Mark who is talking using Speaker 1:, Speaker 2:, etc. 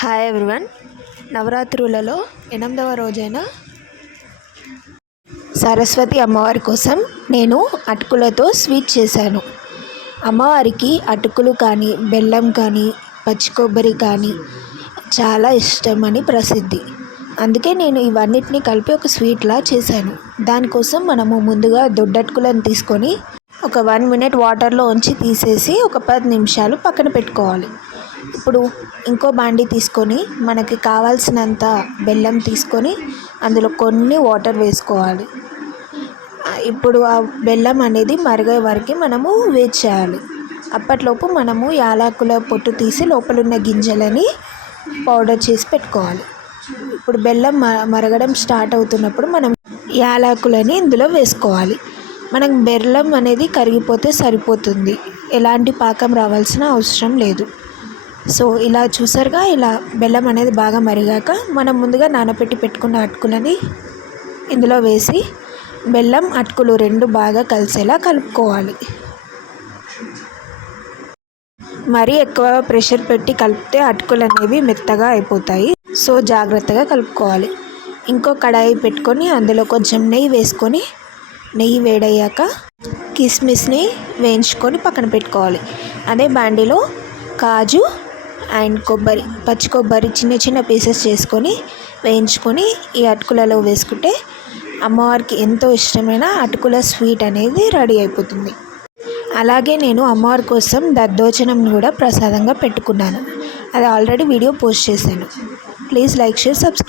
Speaker 1: Hi everyone నవరాత్రులలో ఎనిమిదవ రోజైన సరస్వతి అమ్మవారి కోసం నేను అటుకులతో స్వీట్ చేశాను. అమ్మవారికి అటుకులు కానీ బెల్లం కానీ పచ్చి కొబ్బరి కానీ చాలా ఇష్టమని ప్రసిద్ధి. అందుకే నేను ఇవన్నిటిని కలిపి ఒక స్వీట్లా చేశాను. దానికోసం మనము ముందుగా దొడ్డటుకులను తీసుకొని ఒక వన్ మినిట్ వాటర్లో ఉంచి తీసేసి ఒక పది నిమిషాలు పక్కన పెట్టుకోవాలి. ఇప్పుడు ఇంకో బాండి తీసుకొని మనకి కావాల్సినంత బెల్లం తీసుకొని అందులో కొన్ని వాటర్ వేసుకోవాలి. ఇప్పుడు ఆ బెల్లం అనేది మరిగే వరకు మనము వెయిట్ చేయాలి. అప్పట్లోపు మనము యాలకుల పొట్టు తీసి లోపల ఉన్న గింజలని పౌడర్ చేసి పెట్టుకోవాలి. ఇప్పుడు బెల్లం మ మరగడం స్టార్ట్ అవుతున్నప్పుడు మనం యాలకులని ఇందులో వేసుకోవాలి. మనం బెల్లం అనేది కరిగిపోతే సరిపోతుంది. ఎలాంటి పాకం రావాల్సిన అవసరం లేదు. సో ఇలా చూసారుగా ఇలా బెల్లం అనేది బాగా మరిగాక మనం ముందుగా నానబెట్టి పెట్టుకున్న అటుకులని ఇందులో వేసి బెల్లం అటుకులు రెండు బాగా కలిసేలా కలుపుకోవాలి. మరీ ఎక్కువ ప్రెషర్ పెట్టి కలిపితే అటుకులు అనేవి మెత్తగా అయిపోతాయి. సో జాగ్రత్తగా కలుపుకోవాలి. ఇంకో కడాయి పెట్టుకొని అందులో కొంచెం నెయ్యి వేసుకొని నెయ్యి వేడయ్యాక కిస్మిస్ని వేయించుకొని పక్కన పెట్టుకోవాలి. అదే బాండిలో కాజు అండ్ కొబ్బరి పచ్చి కొబ్బరి చిన్న చిన్న పీసెస్ చేసుకొని వేయించుకొని ఈ అటుకులలో వేసుకుంటే అమ్మవారికి ఎంతో ఇష్టమైన అటుకుల స్వీట్ అనేది రెడీ అయిపోతుంది. అలాగే నేను అమ్మవారి కోసం దద్దోచనం కూడా ప్రసాదంగా పెట్టుకున్నాను. అది ఆల్రెడీ వీడియో పోస్ట్ చేశాను. Please like share subscribe